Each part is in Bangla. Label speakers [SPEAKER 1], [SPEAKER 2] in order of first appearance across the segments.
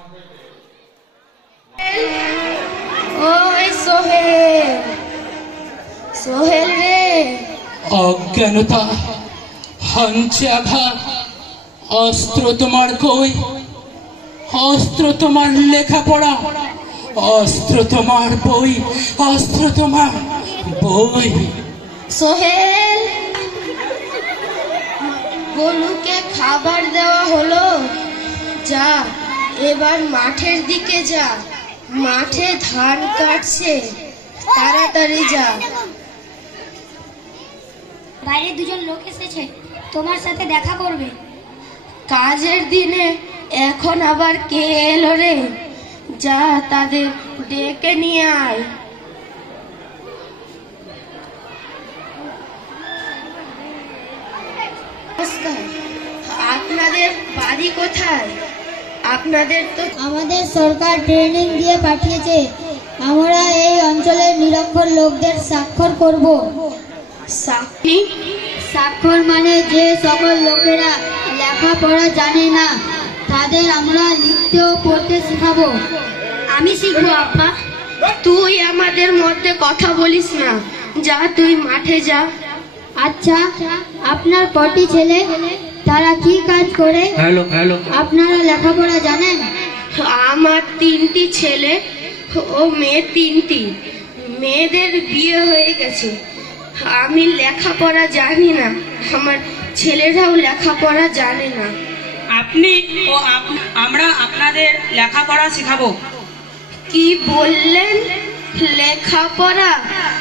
[SPEAKER 1] ওই সোহেল, সোহেল রে।
[SPEAKER 2] অজ্ঞানতা হানছে আঘাত, অস্ত্র তোমার কই, অস্ত্র তোমার লেখাপড়া, অস্ত্র তোমার বই, অস্ত্র তোমার বই।
[SPEAKER 1] সোহেল, গরুকে খাবার দেওয়া হলো, যা এবার মাঠের দিকে যা, মাঠে ধান কাটছে, তাড়াতাড়ি যা।
[SPEAKER 3] বাইরে দুজন লোক এসেছে, তোমার সাথে দেখা করবে।
[SPEAKER 1] কাজের দিনে এখন আবার কে এলো রে? যা তাদের ডেকে নিয়ে আয়। নমস্কার, আপনাদের বাড়ি কোথায়? আপনাদের তো
[SPEAKER 3] আমাদের সরকার ট্রেনিং দিয়ে পাঠিয়েছে, আমরা এই অঞ্চলের নিরক্ষর লোকদের স্বাক্ষর করব।
[SPEAKER 1] সাক্ষী।
[SPEAKER 3] স্বাক্ষর মানে যে সকল লোকেরা লেখাপড়া জানে না, তাদের আমরা লিখতে ও পড়তে শেখাবো। আমি শিখবো আপা।
[SPEAKER 1] তুই আমাদের মধ্যে কথা বলিস না, যা তুই মাঠে যা।
[SPEAKER 3] আচ্ছা, আপনার কটি ছেলে, তারা কি কাজ করে?
[SPEAKER 2] Hello hello.
[SPEAKER 3] আপনারা লেখাপড়া জানেন?
[SPEAKER 1] আমার 3টি ছেলে ও মেয়ে 3টি। মেয়েদের বিয়ে হয়ে গেছে। আমি লেখাপড়া জানি না, আমার ছেলেরাও লেখাপড়া জানে না।
[SPEAKER 4] আপনি ও আমরা আপনাদের লেখাপড়া শেখাবো।
[SPEAKER 1] কি বললেন? লেখাপড়া?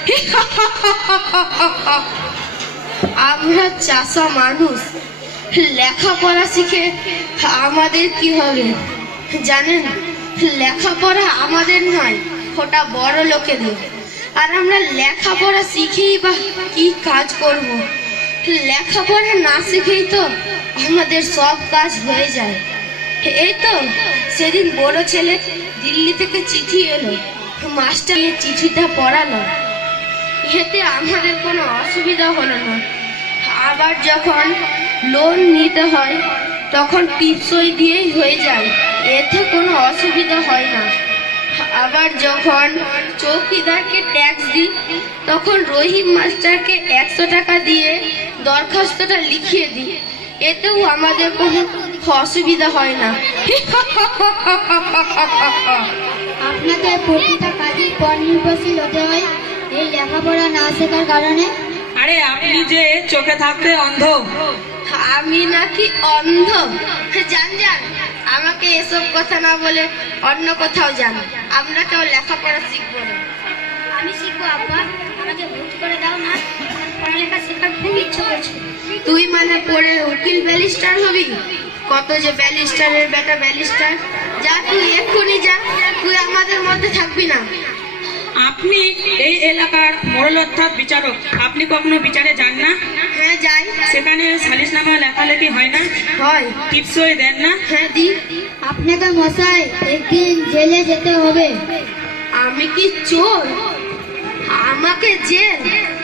[SPEAKER 1] আমরা চাষা মানুষ, লেখাপড়া শিখে আমাদের কি হবে জানেন? লেখাপড়া আমাদের নয়, ওটা বড় লোকেদের। আর আমরা লেখাপড়া শিখেই বা কি কাজ করব? লেখাপড়া না শিখেই তো আমাদের সব কাজ হয়ে যায়। এই তো সেদিন বড় ছেলে দিল্লি থেকে চিঠি এলো, মাস্টার এই চিঠিটা পড়ালো, এতে আমাদের কোনো অসুবিধা হলো না। আবার যখন লোন নিতে হয় তখন টিপসই দিয়েই হয়ে যায়, এতে কোনো অসুবিধা হয় না। আবার যখন চৌকিদারকে ট্যাক্স দিই তখন রহিম মাস্টারকে 100 টাকা দিয়ে দরখাস্তটা লিখিয়ে দিই, এতেও আমাদের কোনো অসুবিধা হয় না।
[SPEAKER 3] আপনাদের প্রতিটা কাজই পর নির্ভরশীল হতে হয় এই লেখাপড়া না শেখার কারণে।
[SPEAKER 4] আরে আপনি যে চোখে থাকতে অন্ধ।
[SPEAKER 1] আমি নাকি অন্ধ? জান জান, আমাকে এসব কথা না বলে অন্য কোথাও যান, আমরা কেউ লেখাপড়া শিখবো না।
[SPEAKER 3] আমি শিখবো আব্বা, আমাকে ভর্তি করে দাও না, পড়ালেখা শেখার খুব ইচ্ছে করছে।
[SPEAKER 1] তুই মানে পড়ে উকিল ব্যারিস্টার হবি? কত যে ব্যারিস্টারের বেটা ব্যারিস্টার। যা তুই এক্ষুনি যা, তুই আমাদের মধ্যে থাকবি না।
[SPEAKER 4] আপনি এই এলাকার মোড়ল অর্থাৎ বিচারক, আপনি কখনো বিচারে যান না?
[SPEAKER 1] হ্যাঁ যাই।
[SPEAKER 4] সেখানে সালিশনামা লেখালেখি হয় না?
[SPEAKER 1] হয়।
[SPEAKER 4] টিপসই দেন না?
[SPEAKER 1] হ্যাঁ দি।
[SPEAKER 3] আপনাকে মশাই একদিন জেলে যেতে হবে।
[SPEAKER 1] আমি কি চোর? আমাকে জেল?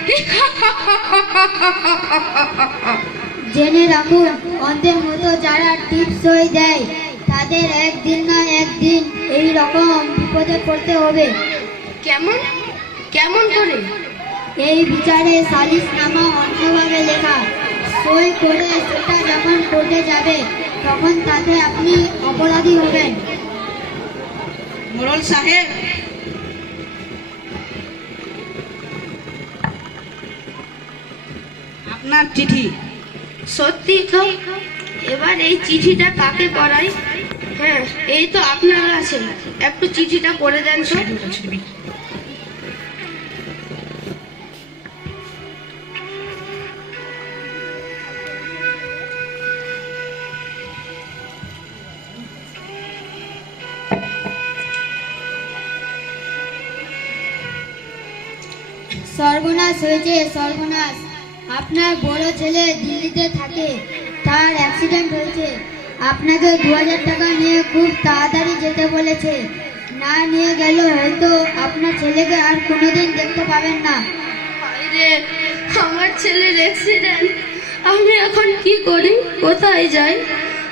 [SPEAKER 3] জেনে রাখুন, অন্ধের মতো যারা টিপসই দেয় তাদের একদিন না একদিন এই রকম বিপদে পড়তে হবে।
[SPEAKER 1] কেমন কেমন করে?
[SPEAKER 3] এই বিচারে সালিশনামা অন্যভাবে লেখা, সই করে সেটা যখন কোর্টে যাবে তখন তাতে আপনি অপরাধী হবেন।
[SPEAKER 4] মোড়ল সাহেব, আপনার চিঠি।
[SPEAKER 1] সত্যি তো? এবার এই চিঠিটা কাকে পড়াই? হ্যাঁ, এই তো আপনারা আছেন, একটু চিঠিটা পড়ে দেন তো।
[SPEAKER 3] সর্বনাশ হয়েছে, সর্বনাশ। আপনার বড় ছেলে দিল্লিতে থাকে, তার অ্যাক্সিডেন্ট হয়েছে। আপনাকে 2000 টাকা নিয়ে খুব তাড়াতাড়ি যেতে বলেছে। না নিয়ে গেল হয়তো আপনার ছেলেকে আর কোনোদিন দেখতে পাবেন না।
[SPEAKER 1] রে, আমার ছেলের অ্যাক্সিডেন্ট, আমি এখন কি করি? কোথায় যাই?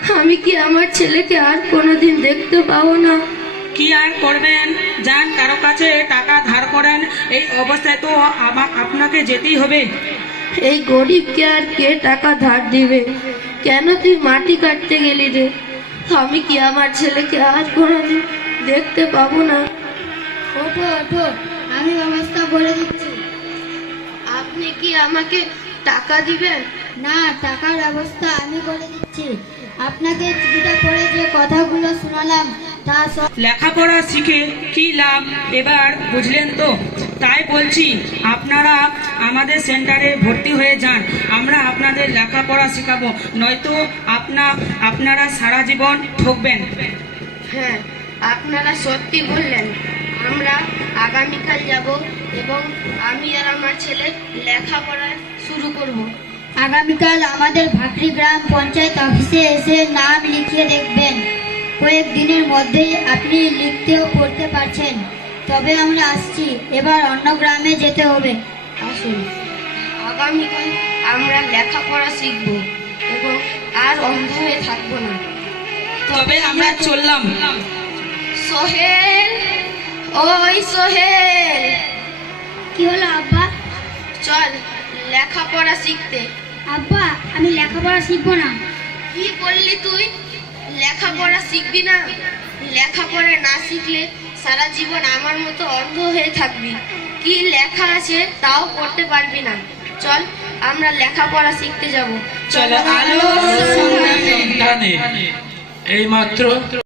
[SPEAKER 1] আমি কি আমার ছেলেকে আর কোনোদিন দেখতে পাবো না?
[SPEAKER 4] কি আর করবেন, যান কারো কাছে টাকা ধার করেন। এই অবস্থায় তো আপনাকে যেতেই হবে।
[SPEAKER 1] এই গরিবকে আর কে টাকা ধার দিবে? কেন তুই মাটি কাটতে গেলি রে? আমি কি আমার ছেলেকে আর কোনোদিন দেখতে পাবো না?
[SPEAKER 3] ওঠো ওঠো, আমি ব্যবস্থা করে দিচ্ছি।
[SPEAKER 1] আপনি কি আমাকে টাকা দিবেন?
[SPEAKER 3] না, টাকার ব্যবস্থা আমি করে দিচ্ছি। আপনাকে চিঠিটা পড়ে যে কথাগুলো শোনালাম তা সব
[SPEAKER 4] লেখাপড়া শিখে কি লাভ এবার বুঝলেন তো? তাই বলছি আপনারা আমাদের সেন্টারে ভর্তি হয়ে যান, আমরা আপনাদের লেখাপড়া শেখাবো, নয়তো আপনারা সারা জীবন ঠকবেন।
[SPEAKER 1] হ্যাঁ, আপনারা সত্যি বললেন। আমরা আগামীকাল যাব এবং আমি আর আমার ছেলে লেখাপড়া শুরু করব।
[SPEAKER 3] আগামীকাল আমাদের ভাকরি গ্রাম পঞ্চায়েত অফিসে এসে নাম লিখিয়ে দেখবেন। কয়েকদিনের মধ্যেই আপনি লিখতে ও পড়তে পারছেন। তবে আমরা আসছি, এবার অন্য গ্রামে যেতে হবে।
[SPEAKER 1] আসুন, আগামীকাল আমরা লেখাপড়া শিখব এবং আর অন্ধ হয়ে থাকবো না।
[SPEAKER 4] তবে আমরা চললাম।
[SPEAKER 1] সোহেল, ওই সোহেল,
[SPEAKER 3] কি হলো আব্বা?
[SPEAKER 1] চল লেখাপড়া শিখতে।
[SPEAKER 3] আব্বা, আমি লেখাপড়া শিখবো না।
[SPEAKER 1] কি বললি তুই? লেখাপড়া শিখবি না? লেখাপড়া না শিখলে সারা জীবন আমার মতো অন্ধ হয়ে থাকবি। কি লেখা আছে তাও পড়তে পারবি না। চল আমরা লেখাপড়া শিখতে যাব।
[SPEAKER 4] চলো আলোর সন্ধানে।
[SPEAKER 2] এই মাত্র